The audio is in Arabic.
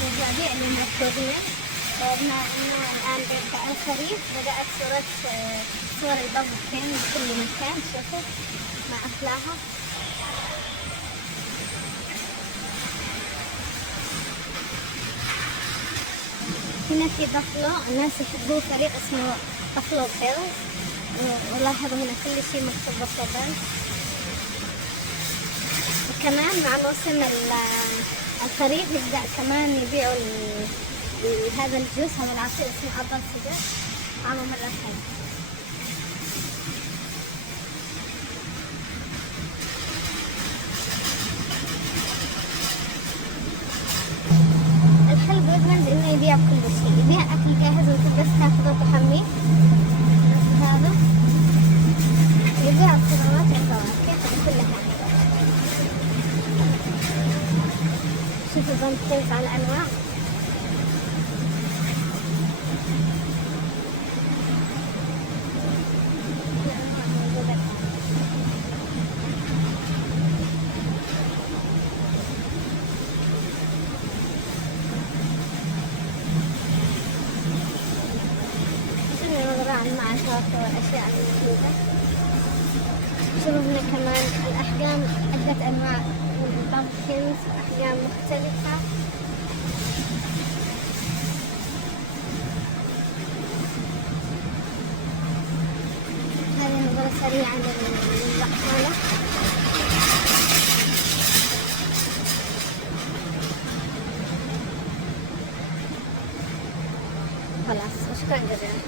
المزارع اللي مطلوبين. بما إنه الآن بيبدأ الخريف بدأت صور البامبكن بكل مكان. شوفوا ما أحلاها. هنا في بافلو، الناس يحبوه فريق اسمه بافلو بيلز، ولاحظوا هنا كل شيء مكتوب بافلو بيلز. وكمان مع موسم الخريف يبدأ كمان يبيعوا هذا الجوس أو العصير اسمه أبل سيدر، طعمه مرة حلو. الحلو بيضمن إنه يبيع كل شيء، يبيع أكل جاهز وأنت بس تاخذه وتحميه. هذا يبيع الخضروات والفواكه كلها. شوفوا البامبكنز على أنواع. مع الفواكه والأشياء الموجودة. شوفوا هنا كمان الأحجام، عدة أنواع من البامبكنز وأحجام مختلفة. هذه نظرة سريعة للبقالة. خلاص وشكرا جزيلا.